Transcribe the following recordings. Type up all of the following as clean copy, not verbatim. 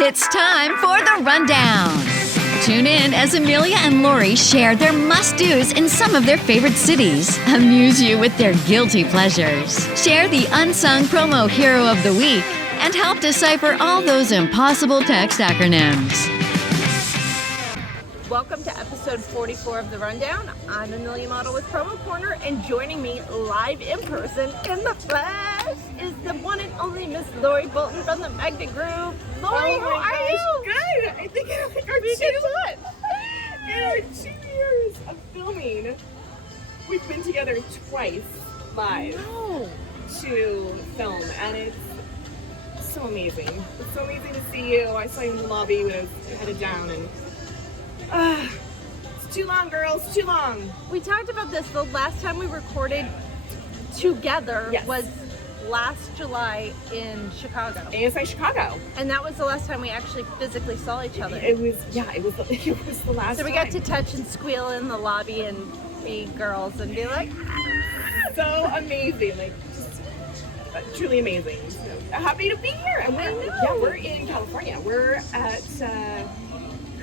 It's time for the rundown. Tune in as Amelia and Lori share their must-dos in some of their favorite cities, amuse you with their guilty pleasures, share the unsung promo hero of the week, and help decipher all those impossible text acronyms. Welcome to episode 44 of The Rundown. I'm Amelia Madl with Promo Corner, and joining me live in person in the flesh is the one and only Miss Lori Bolton from the Magnet Group. Lori, how are you? Good. I think in our 2 years of filming, we've been together twice live to film, and it's so amazing. It's so amazing to see you. I saw you in the lobby when I was headed down, and it's too long, girls, too long. We talked about this. The last time we recorded together was last July in Chicago. ASI Chicago. And that was the last time we actually physically saw each other. It was the last time. So we got to touch and squeal in the lobby and be girls and be like, so amazing. Like, just truly amazing. So happy to be here. And we're in California. We're at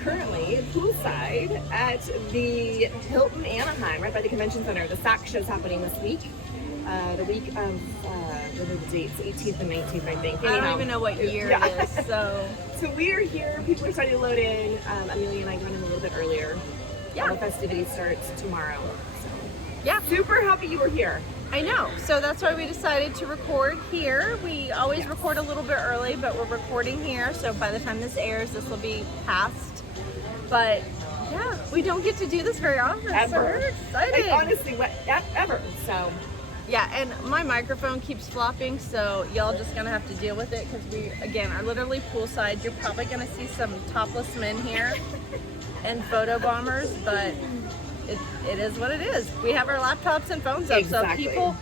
currently poolside at the Hilton Anaheim, right by the convention center. The SAC show's happening this week. The week of, what are the dates? 18th and 19th, I think. I don't even know what year it is, so. So we're here. People are starting to load in. Amelia and I got in a little bit earlier. Yeah. The festivities start tomorrow. So. Yeah. Super happy you were here. I know. So that's why we decided to record here. We always record a little bit early, but we're recording here. So by the time this airs, this will be past. But yeah, we don't get to do this very often. Ever. So we're excited. Like, honestly, ever. So. Yeah, and my microphone keeps flopping, so y'all just gonna have to deal with it because we, again, are literally poolside. You're probably gonna see some topless men here and photo bombers, but it is what it is. We have our laptops and phones up, so if people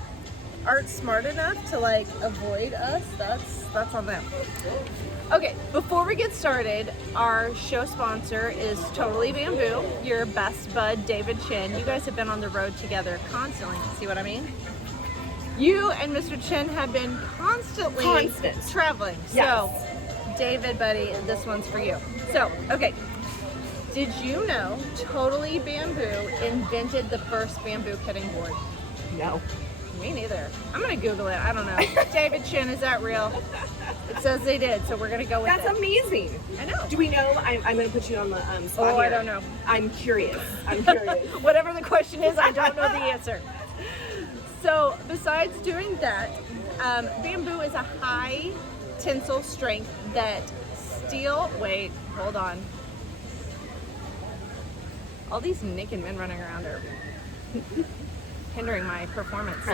aren't smart enough to like avoid us, that's on them. Okay, before we get started, our show sponsor is Totally Bamboo, your best bud, David Chin. You guys have been on the road together constantly. See what I mean? You and Mr. Chin have been constantly traveling. Yes. So, David, buddy, this one's for you. So, okay. Did you know Totally Bamboo invented the first bamboo cutting board? No. Me neither. I'm going to Google it. I don't know. David Chin, is that real? It says they did, so we're going to go with it. That's amazing. I know. Do we know? I'm going to put you on the spot here. I don't know. I'm curious. Whatever the question is, I don't know the answer. So besides doing that, bamboo is a high tensile strength that steel, wait, hold on. All these naked men running around are hindering my performance.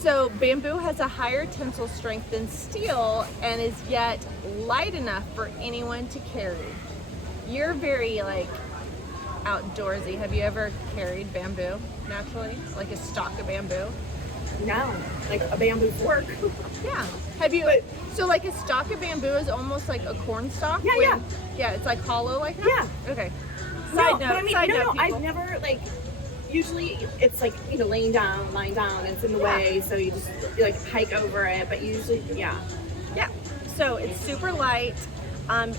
So bamboo has a higher tensile strength than steel and is yet light enough for anyone to carry. You're very outdoorsy. Have you ever carried bamboo naturally? Like a stalk of bamboo? No. Like a bamboo fork. Yeah. Have you? So like a stalk of bamboo is almost like a corn stalk? Yeah. Yeah, it's like hollow like that? Yeah. Okay. Side note, I've never usually it's like, lying down, and it's in the way, so you just hike over it, but usually, yeah. So it's super light.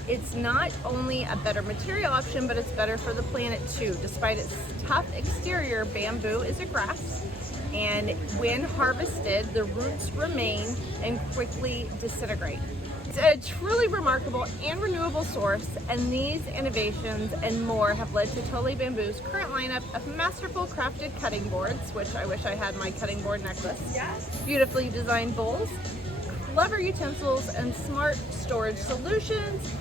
It's not only a better material option, but it's better for the planet too. Despite its tough exterior, bamboo is a grass, and when harvested, the roots remain and quickly disintegrate. It's a truly remarkable and renewable source, and these innovations and more have led to Totally Bamboo's current lineup of masterful crafted cutting boards, which I wish I had my cutting board necklace, beautifully designed bowls, clever utensils, and smart storage solutions.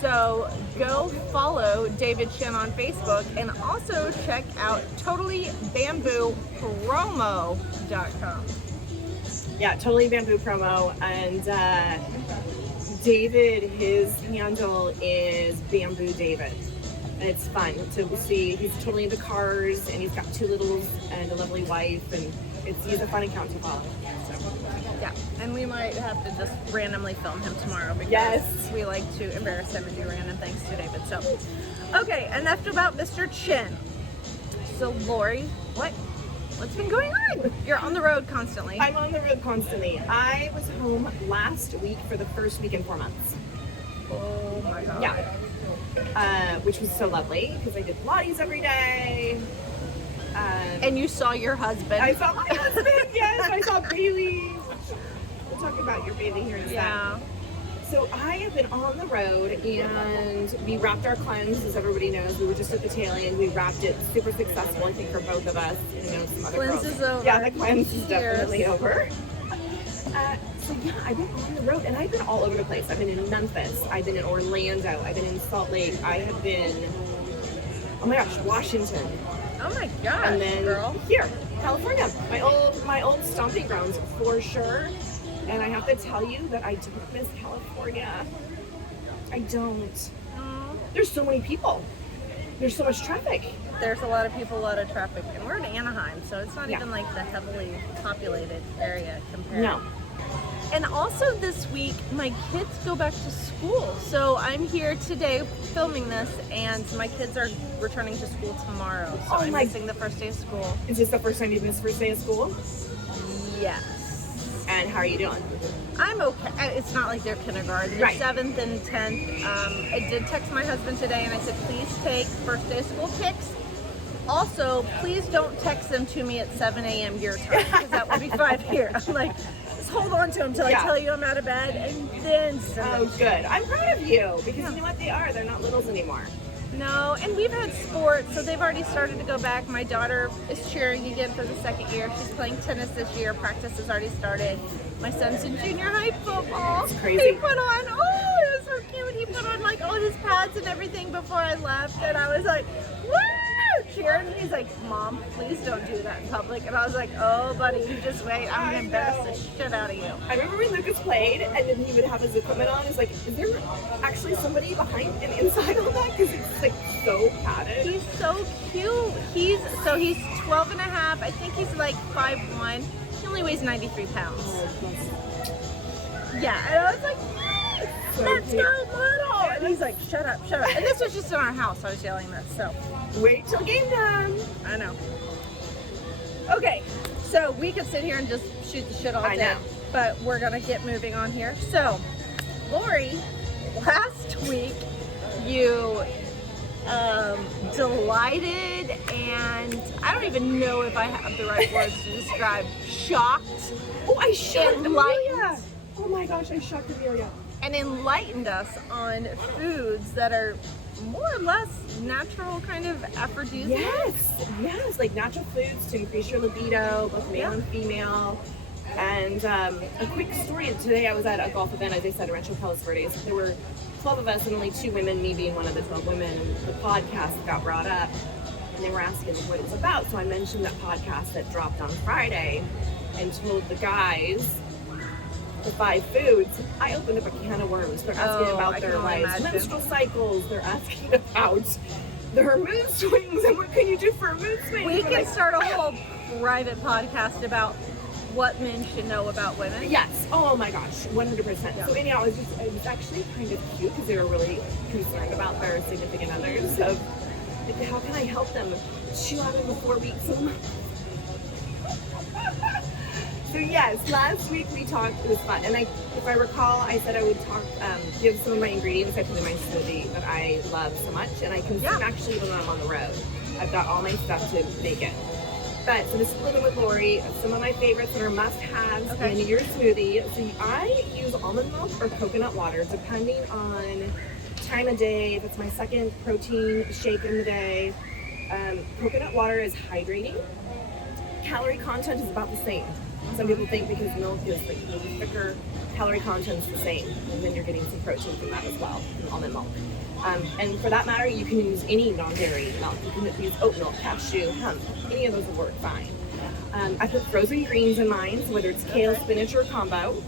So go follow David Chin on Facebook and also check out TotallyBambooPromo.com. Yeah, Totally Bamboo Promo, and David, his handle is Bamboo David. And it's fun to see. He's totally into cars, and he's got 2 littles and a lovely wife, and he's a fun account to follow. So. Yeah, and we might have to just randomly film him tomorrow because we like to embarrass him and do random things to David. So, okay, enough about Mr. Chin. So, Lori, what What's been going on? You're on the road constantly. I'm on the road constantly. I was home last week for the first week in 4 months. Oh my god. Yeah. Which was so lovely because I did Pilates every day. And you saw your husband. I saw my husband, yes. I saw Bailey. We'll talk about your Bailey here in a second. Yeah. So I have been on the road, and we wrapped our cleanse, as everybody knows. We were just at the tail end. We wrapped it super successful, I think, for both of us. And some other Cleanse girls. is over. Yeah, the cleanse is Cheers. definitely over. So yeah, I've been on the road, and I've been all over the place. I've been in Memphis. I've been in Orlando. I've been in Salt Lake. I have been, oh my gosh, Washington. Oh my gosh, And then girl. here, California, my old stomping grounds for sure. And I have to tell you that I don't miss California. I don't. Aw. There's so many people. There's so much traffic. There's a lot of people, a lot of traffic. And we're in Anaheim, so it's not Yeah. even like the heavily populated area compared. No. And also this week, my kids go back to school. So I'm here today filming this, and my kids are returning to school tomorrow. So I'm missing the first day of school. Is this the first time you've missed first day of school? Yes. And how are you doing? I'm okay. It's not like they're kindergarten. They're Right. 7th and 10th. I did text my husband today, and I said, please take first day of school pics. Also, please don't text them to me at 7 a.m. your time, because that would be 5 here. I'm like, just hold on to them until I tell you I'm out of bed, and then send Oh, them. good. I'm proud of you, because you know what they are? They're not littles anymore. No, and we've had sports, so they've already started to go back. My daughter is cheering again for the second year. She's playing tennis this year. Practice has already started. My son's in junior high football. That's crazy. He put on, it was so cute. He put on like all his pads and everything before I left, and I was like, woo! Cheering. And he's like, Mom, please don't do that in public. And I was like, oh, buddy, you just wait. I'm going to embarrass the shit out of you. I remember when Lucas played, and then he would have his equipment on. It's like, is there actually somebody behind and inside on that? Because it's like so padded. He's so cute. He's 12 and a half. I think he's like 5'1". He only weighs 93 pounds. Yeah, and I was like, So that's so cute. little. And he's like, shut up, shut up. And this was just in our house. I was yelling this, so Wait till game time. I know. Okay, so we could sit here and just shoot the shit all I day. know. But we're gonna get moving on here. So, Lori, last week you delighted, and I don't even know if I have the right words to describe, shocked Oh, I shocked Enlightened. Amelia. Oh my gosh, I shocked Amelia. and enlightened us on foods that are more or less natural kind of aphrodisiac. Yes, like natural foods to increase your libido, both male and female. And a quick story, today I was at a golf event, as I said, in Rancho Palos Verdes. There were 12 of us and only 2 women, me being one of the 12 women, and the podcast got brought up, and they were asking what it was about. So I mentioned that podcast that dropped on Friday and told the guys the 5 foods. I opened up a can of worms. They're asking I about can their only like imagine. menstrual cycles. They're asking about their mood swings and what can you do for a mood swing. We We're can like, start a whole private podcast about what men should know about women. Yes. Oh my gosh, 100%. Yeah. So anyhow, it was actually kind of cute because they were really concerned about their significant others. Of like, how can I help them chew out of the 4 weeks of the month? So yes, last week we talked. It was fun, and if I recall, I said I would talk, give some of my ingredients I put in my smoothie that I love so much, and I consume actually when I'm on the road. I've got all my stuff to make it. But so this is Living with Lori. Some of my favorites that are must-haves in your smoothie. So I use almond milk or coconut water, depending on time of day. If it's my second protein shake in the day, coconut water is hydrating. Calorie content is about the same. Some people think because milk is like a little thicker, calorie content's the same, and then you're getting some protein from that as well, from almond milk. And for that matter, you can use any non-dairy milk. You can use oat milk, cashew, hemp. Any of those will work fine. I put frozen greens in mine, so whether it's kale, spinach, or combo.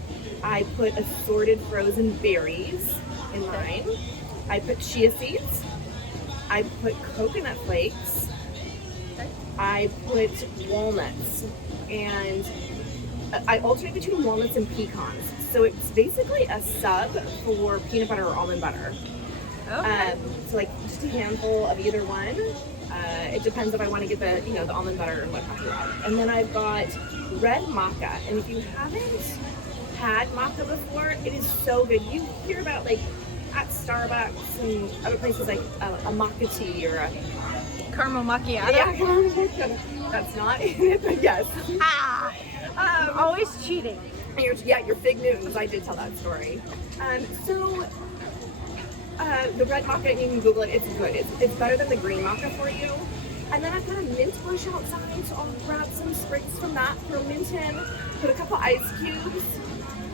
I put assorted frozen berries in mine. I put chia seeds. I put coconut flakes. I put walnuts. And I alternate between walnuts and pecans. So it's basically a sub for peanut butter or almond butter. Okay. So like just a handful of either one. It depends if I want to get the, the almond butter and whatnot. And then I've got red maca. And if you haven't had maca before, it is so good. You hear about like at Starbucks and other places like a maca tea or a Caramel macchiato. Yeah, that's not it, but yes. Always cheating. Your fig Newtons. I did tell that story. The red maca, and you can Google it. It's good. It's better than the green maca for you. And then I've got a mint bush outside, so I'll grab some sprigs from that, throw mint in, put a couple ice cubes,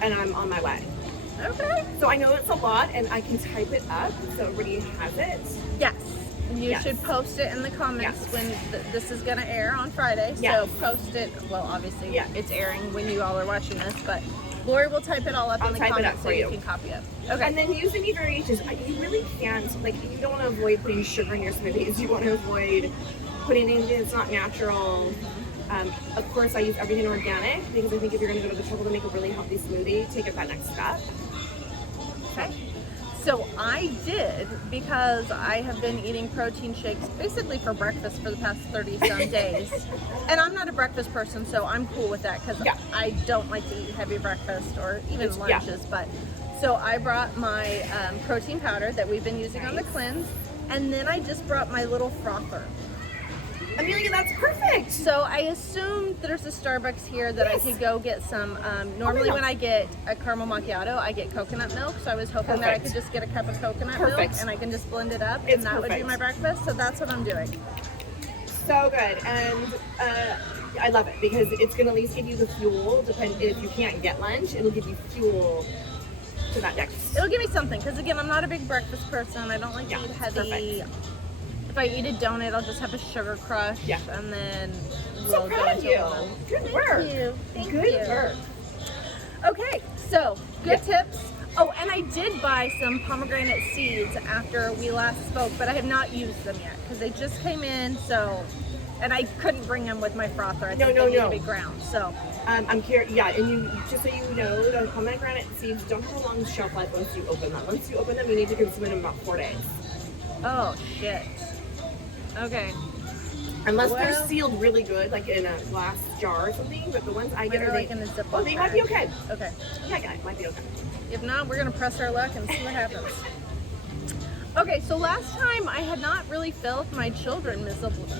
and I'm on my way. Okay. So I know it's a lot, and I can type it up so everybody has it. Yes. You should post it in the comments when this is going to air on Friday. So post it. Well, obviously, it's airing when you all are watching this, but Lori will type it all up in the comments so you can copy it. Okay. And then use any variations. You really can't, you don't want to avoid putting sugar in your smoothies. You want to avoid putting anything that's not natural. Of course, I use everything organic because I think if you're going to go to the trouble to make a really healthy smoothie, take it that next step. Okay. So I did, because I have been eating protein shakes basically for breakfast for the past 30-some days. And I'm not a breakfast person, so I'm cool with that because I don't like to eat heavy breakfast or even lunches. But so I brought my protein powder that we've been using on the cleanse, and then I just brought my little frother. Amelia, that's perfect. So I assumed there's a Starbucks here that I could go get some. Normally when I get a caramel macchiato, I get coconut milk. So I was hoping that I could just get a cup of coconut milk and I can just blend it up, and that would be my breakfast. So that's what I'm doing. So good. And I love it because it's going to at least give you the fuel. If you can't get lunch, it'll give you fuel to that next. It'll give me something because, again, I'm not a big breakfast person. I don't like to eat heavy. If I eat a donut, I'll just have a sugar crush, and then we'll go into them. Good work. Thank you. Good work. Okay, so good tips. Oh, and I did buy some pomegranate seeds after we last spoke, but I have not used them yet because they just came in. So, and I couldn't bring them with my frother. I think they need to be ground. So, I'm curious. Yeah, and you just so you know, the pomegranate seeds don't have a long shelf life once you open them. Once you open them, you need to consume them in about 4 days. Oh shit. Okay. Unless they're sealed really good, like in a glass jar or something, but the ones I get are like in a Ziploc they might be okay. Okay. Yeah, it might be okay. If not, we're gonna press our luck and see what happens. Okay, so last time I had not really failed my children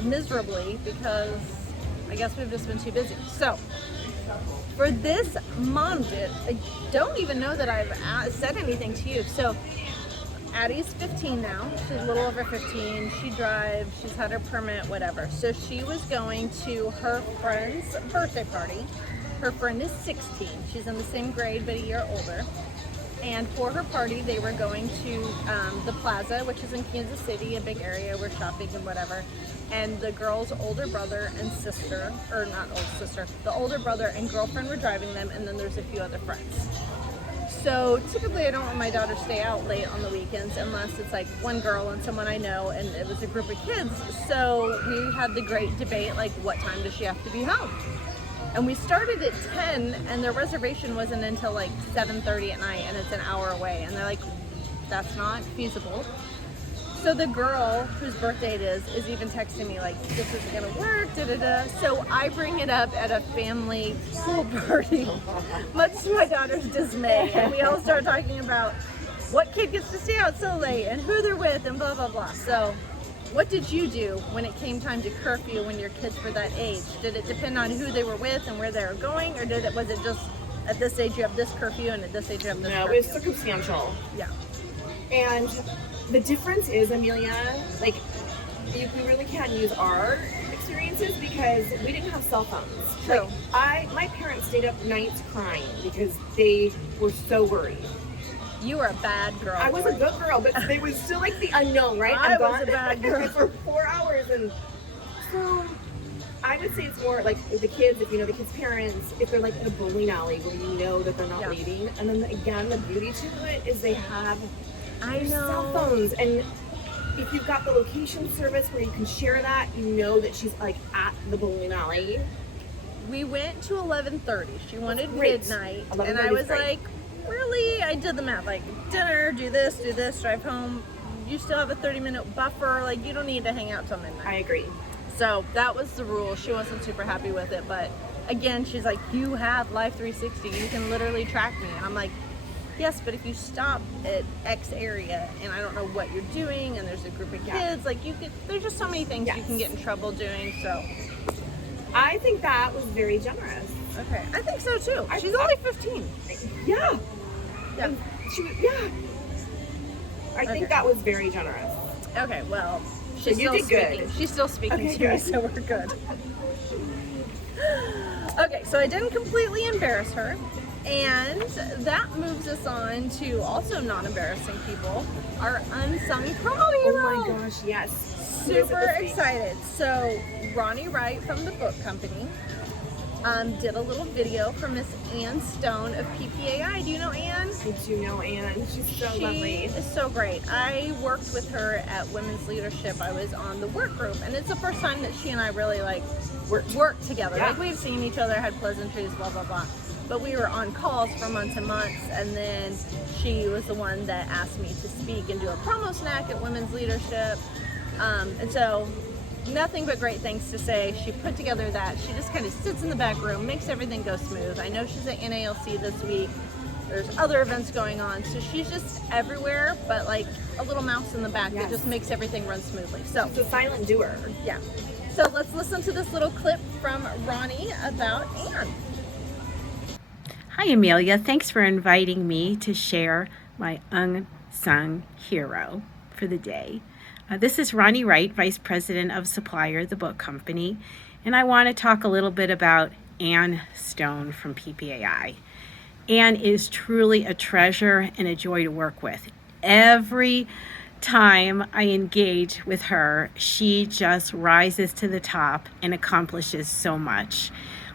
miserably because I guess we've just been too busy. So for this mom did, I don't even know that I've said anything to you. So Addie's 15 now. She's a little over 15. She drives. She's had her permit, whatever. So she was going to her friend's birthday party. Her friend is 16. She's in the same grade, but a year older. And for her party, they were going to the plaza, which is in Kansas City, a big area where shopping and whatever. And the girl's older brother and sister, or not old sister, the older brother and girlfriend were driving them, and then there's a few other friends. So typically I don't let my daughter stay out late on the weekends unless it's like one girl and someone I know and it was a group of kids. So we had the great debate, like what time does she have to be home? And we started at 10 and their reservation wasn't until like 7:30 at night and it's an hour away. And they're like, that's not feasible. So the girl whose birthday it is even texting me like, this isn't gonna work, da-da-da. So I bring it up at a family pool party, much to my daughter's dismay. And we all start talking about what kid gets to stay out so late and who they're with and blah, blah, blah. So what did you do when it came time to curfew when your kids were that age? Did it depend on who they were with and where they were going? Or was it just at this age you have this curfew and at this age you have this curfew? No, it was circumstantial. Yeah. And the difference is, Amelia, like, we really can't use our experiences because we didn't have cell phones. True. Like, my parents stayed up nights crying because they were so worried. You were a bad girl. I was a good girl, but they was still like the unknown, right? I was a bad girl. For 4 hours. And so I would say it's more like the kids, if you know the kids' parents, if they're like in a bowling alley where you know that they're not leaving. And then again, the beauty to it is they have cell phones, and if you've got the location service where you can share that, you know that she's like at the bowling alley. We went to 11:30. She wanted midnight, and I was like, really? I did the math, like dinner, do this, drive home. you still have a 30-minute buffer. Like, you don't need to hang out till midnight. I agree. So that was the rule. She wasn't super happy with it, but again, she's like, you have Life 360. You can literally track me. And I'm like, yes, but if you stop at X area and I don't know what you're doing and there's a group of kids, like there's just so many things you can get in trouble doing. So I think that was very generous. okay, I think so too. She's only 15. Yeah. Yeah. I think that was very generous. Okay, well, she's you still did good. speaking. She's still speaking Okay, to me, good. so we're good. Okay, so I didn't completely embarrass her. And that moves us on to also non-embarrassing people, our unsung promo hero. Oh my gosh, yes. Super excited. So Ronnie Wright from the book company did a little video for Miss Ann Stone of PPAI. Do you know Ann? I do know Ann. She's so lovely. She is so great. I worked with her at Women's Leadership. I was on the work group, and it's the first time that she and I really like worked together. Yeah. Like, we've seen each other, had pleasantries, blah blah blah. But we were on calls for months and months, and then she was the one that asked me to speak and do a promo snack at Women's Leadership. And so, nothing but great things to say. She put together that. She just kind of sits in the back room, makes everything go smooth. I know she's at NALC this week. There's other events going on, so she's just everywhere, but like a little mouse in the back that just makes everything run smoothly. So She's a silent doer. yeah. So let's listen to this little clip from Ronnie about Ann. Hi Amelia, thanks for inviting me to share my unsung hero for the day. This is Ronnie Wright, Vice President of Supplier, the book company, and I want to talk a little bit about Ann Stone from PPAI. Ann is truly a treasure and a joy to work with. Every time I engage with her, she just rises to the top and accomplishes so much.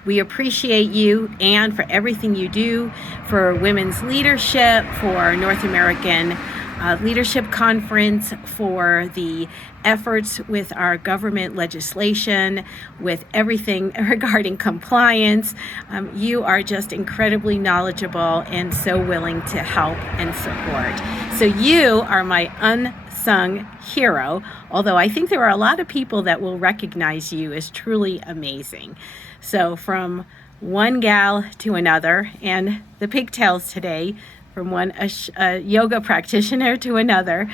We appreciate you, Ann, for everything you do for women's leadership, for North American Leadership Conference, for the efforts with our government legislation, with everything regarding compliance. You are just incredibly knowledgeable and so willing to help and support. So you are my unsung hero, although I think there are a lot of people that will recognize you as truly amazing. So from one gal to another, and the pigtails today, from one a yoga practitioner to another.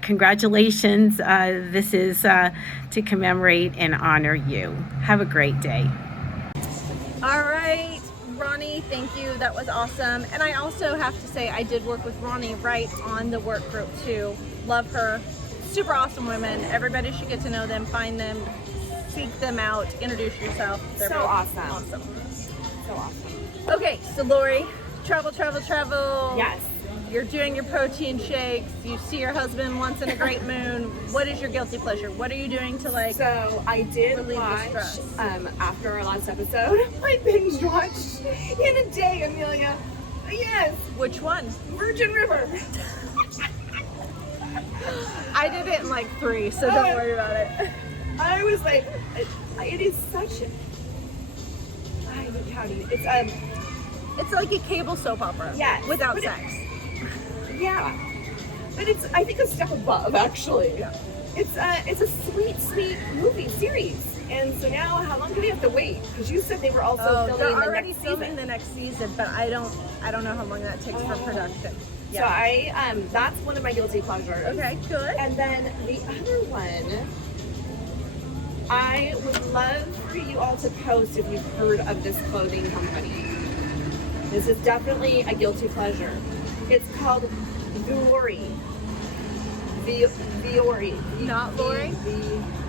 Congratulations. This is to commemorate and honor you. Have a great day. All right, Ronnie, thank you. That was awesome. And I also have to say, I did work with Ronnie Wright on the work group too. Love her. Super awesome women. Everybody should get to know them, find them, seek them out, introduce yourself. They're So awesome. Awesome. So awesome. Okay, so Lori, travel. Yes. You're doing your protein shakes. You see your husband once in a great moon. What is your guilty pleasure? What are you doing to like? So I did relieve the watch, stress. after our last episode, I binge watched in a day, Amelia. Yes, Which one? Virgin River. I did it in like 3, so don't worry about it. I was like, it is such a, It's like a cable soap opera. Yes, Without but sex. yeah, but it's, I think, a step above, actually. Yeah. It's a sweet movie series. And so now, how long do we have to wait? Because you said they were also filming they're the already next filming season. the next season, but I don't know how long that takes for production. So that's one of my guilty pleasures. Okay, good. And then the other one, I would love for you all to post if you've heard of this clothing company. This is definitely a guilty pleasure. It's called Vuori. Vuori. Not Lori?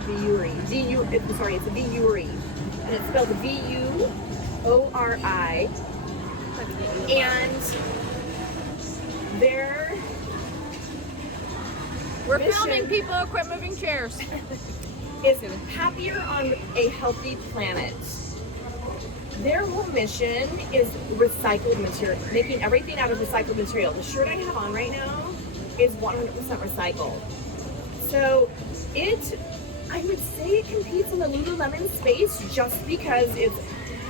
Vuori. Sorry, it's Vuori. And it's spelled V-U-O-R-I. And We're mission- filming, people. Quit moving chairs. is happier on a healthy planet. Their whole mission is recycled material, making everything out of recycled material. The shirt I have on right now is 100% recycled. So I would say it competes in the Lululemon space just because it's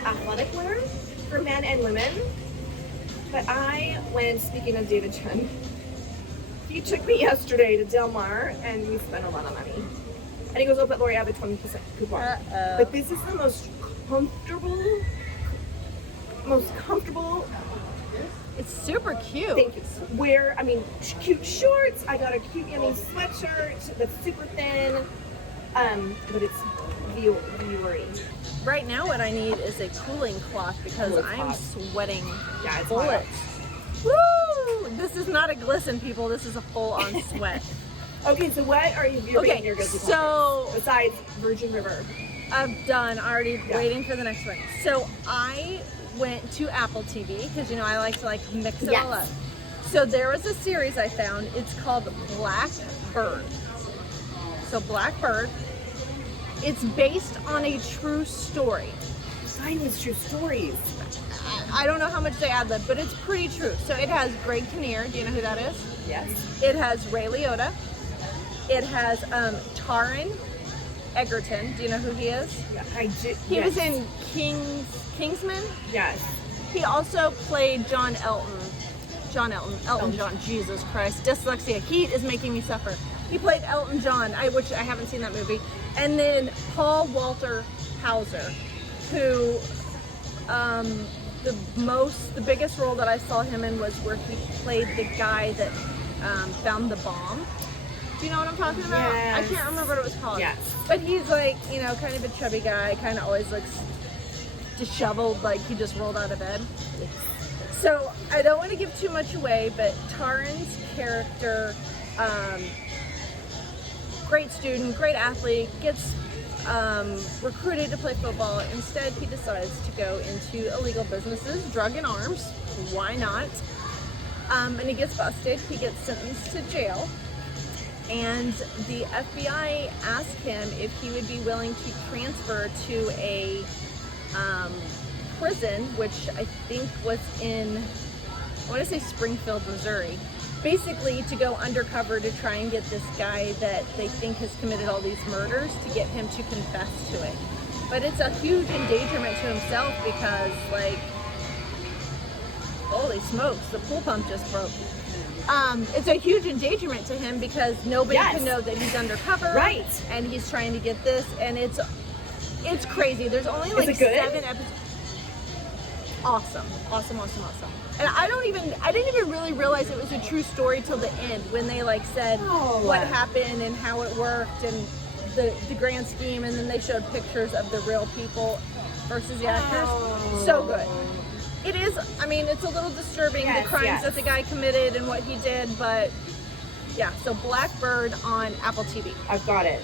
athletic wear for men and women. But when speaking of David Chen, he took me yesterday to Del Mar, and we spent a lot of money. And he goes, oh, but Lori, I have a 20% coupon. But this is the most comfortable. It's super cute. Thank you. Wear, I mean, cute shorts. I got a cute, yummy sweatshirt that's super thin. But it's viewery. Right now what I need is a cooling cloth because I'm sweating Yeah, it's bullets. Woo! This is not a glisten, people. This is a full-on sweat. Okay, so what are you viewing in your guilty pleasures besides Virgin River? I'm done. Already waiting for the next one. So I went to Apple TV because, you know, I like to mix it all up. So there was a series I found. It's called Blackbird. So Blackbird, it's based on a true story. Mine is true stories. I don't know how much they ad-lib, but it's pretty true. So it has Greg Kinnear. Do you know who that is? Yes. It has Ray Liotta. It has Taron Egerton. Do you know who he is? Yeah, I do. He was in Kingsman. Yes. He also played Elton John. Jesus Christ, dyslexia. Heat is making me suffer. He played Elton John, which I haven't seen that movie. And then Paul Walter Hauser, who the biggest role that I saw him in was where he played the guy that found the bomb. Do you know what I'm talking about? Yes. I can't remember what it was called. Yes. But he's like, you know, kind of a chubby guy, kind of always looks disheveled, like he just rolled out of bed. So I don't want to give too much away, but Taron's character, great student, great athlete, gets recruited to play football. Instead, he decides to go into illegal businesses, drug and arms. Why not? And he gets busted. He gets sentenced to jail. And the FBI asked him if he would be willing to transfer to a prison, which I think was in, I want to say Springfield, Missouri. Basically to go undercover to try and get this guy that they think has committed all these murders, to get him to confess to it. But it's a huge endangerment to himself because, like, holy smokes, the pool pump just broke. It's a huge endangerment to him because nobody can know that he's undercover. Right. And he's trying to get this, and it's crazy. There's only like 7 episodes. Awesome. And I didn't even really realize it was a true story till the end when they said what happened and how it worked and the grand scheme, and then they showed pictures of the real people versus the actors. So good. It is, I mean, it's a little disturbing, the crimes that the guy committed and what he did, but yeah, so Blackbird on Apple TV. I've got it.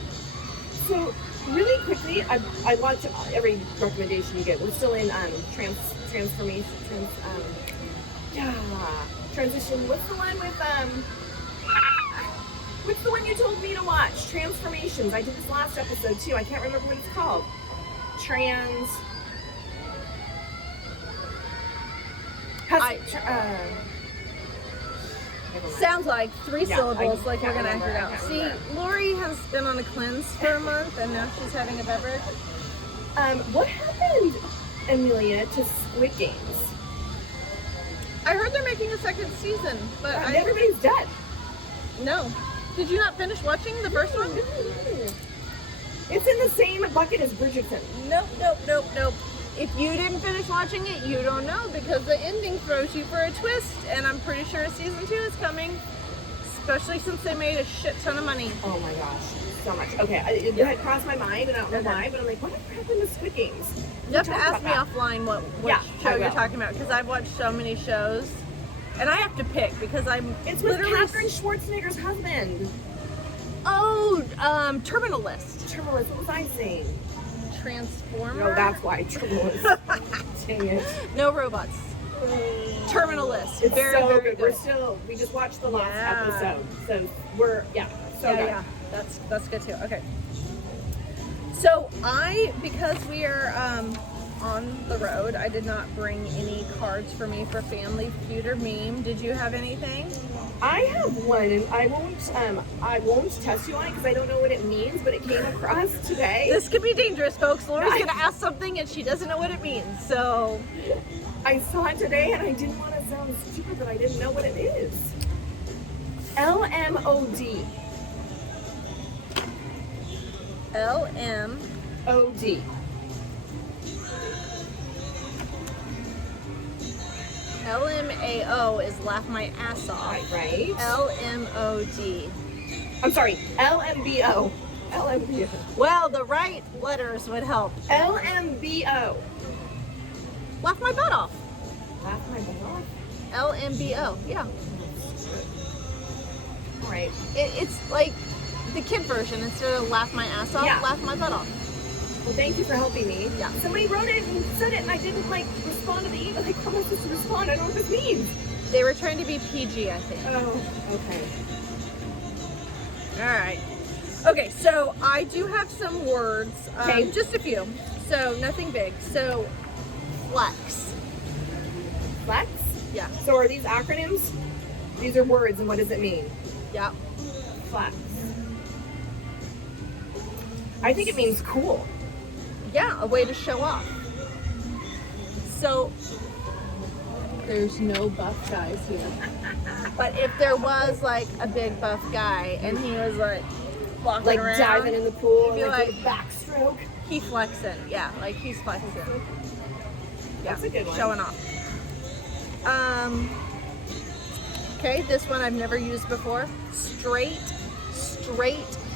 So really quickly, I watch every recommendation you get. We're still in transition. What's the one with what's the one you told me to watch? Transformations. I did this last episode too. I can't remember what it's called. Sounds like 3 syllables, like we're gonna act it out. See, Lori has been on a cleanse for a month and now she's having a beverage. What happened, Amelia, to Squid Games? I heard they're making a 2nd season, but everybody's dead. No. Did you not finish watching the first one? It's in the same bucket as Bridgerton. Nope. If you didn't finish watching it, you don't know because the ending throws you for a twist, and I'm pretty sure season 2 is coming, especially since they made a shit ton of money. Oh my gosh, so much. Okay, it had crossed my mind, and I don't know why, but I'm like, what happened to Squid Games? You have to ask me offline what show you're talking about, because I've watched so many shows, and I have to pick because It's with Catherine Schwarzenegger's husband. Oh, Terminal List. What was I saying? Transformer? No, that's why Terminalist. Dang it. No robots. Terminal List. It's very, so very good. We just watched the last episode. So we're, good. That's good too. Okay. So because we are on the road, I did not bring any cards for me for Family Feud or Meme. Did you have anything? I have one, and I won't test you on it because I don't know what it means, but it came across today. This could be dangerous, folks. Laura's going to ask something and she doesn't know what it means, so. I saw it today and I didn't want to sound stupid, but I didn't know what it is. LMOD. LMO. LMAO is laugh my ass off. Right. LMOD. I'm sorry, LMBO. LMBO. Well, the right letters would help. LMBO. Laugh my butt off. Laugh my butt off? LMBO. Yeah. All right. It's like the kid version. Instead of laugh my ass off, Yeah. laugh my butt off. Well, thank you for helping me. Yeah. Somebody wrote it and said it, and I didn't like respond to the email. Like, how am I supposed to respond? I don't know what this means. They were trying to be PG, I think. Oh, okay. All right. Okay, so I do have some words. Okay. Just a few. So nothing big. So flex. Flex? Yeah. So are these acronyms? These are words, and what does it mean? Yeah. Flex. I think it means cool. Yeah, a way to show off. So there's no buff guys here. But if there was like a big buff guy and he was like walking Like around, diving in the pool and you'd be like, like- do a backstroke. he flexing. Yeah, like he's flexing. Yeah, That's a good one. showing off. Okay, this one I've never used before. Straight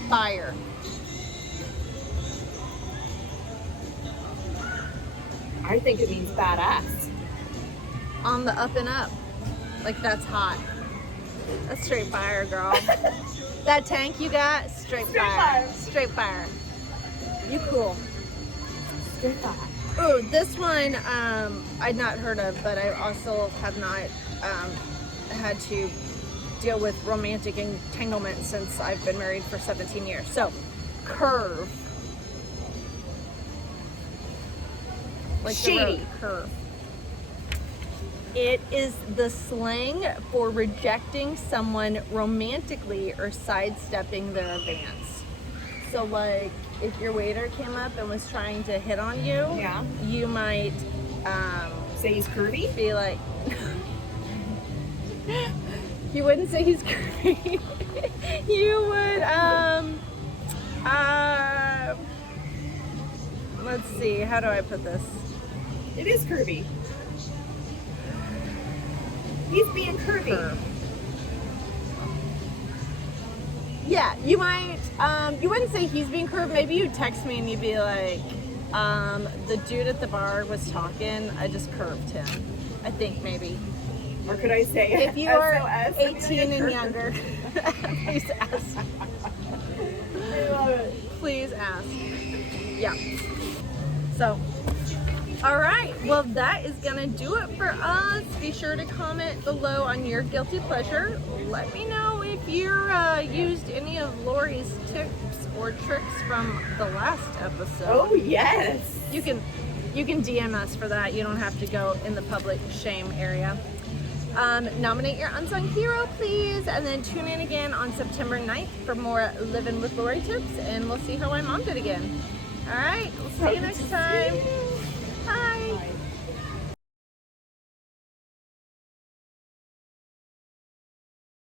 fire. I think it means badass. On the up and up. Like that's hot. That's straight fire, girl. That tank you got, straight fire. fire. Straight fire. You cool. Straight fire. Oh, this one I'd not heard of, but I also have not had to deal with romantic entanglement since I've been married for 17 years. So, curve. Like the Shady. road curve. It is the slang for rejecting someone romantically or sidestepping their advance. So like if your waiter came up and was trying to hit on you, Yeah. you might Say he's curvy? be like, you wouldn't say he's curvy. You would, let's see, how do I put this? It is curvy. He's being curvy. Curve. Yeah, you might, you wouldn't say he's being curved. Maybe you'd text me and you'd be like, the dude at the bar was talking, I just curved him. I think maybe. Or could I say If you are SOS, 18 and Amelia younger, please ask. I love it. Please ask. Yeah. So, all right. Well, that is going to do it for us. Be sure to comment below on your guilty pleasure. Let me know if you're used any of Lori's tips or tricks from the last episode. Oh, yes. You can DM us for that. You don't have to go in the public shame area. Nominate your unsung hero, please, and then tune in again on September 9th for more Living with Lori tips, and we'll see how my mom did again. All right, we'll see you next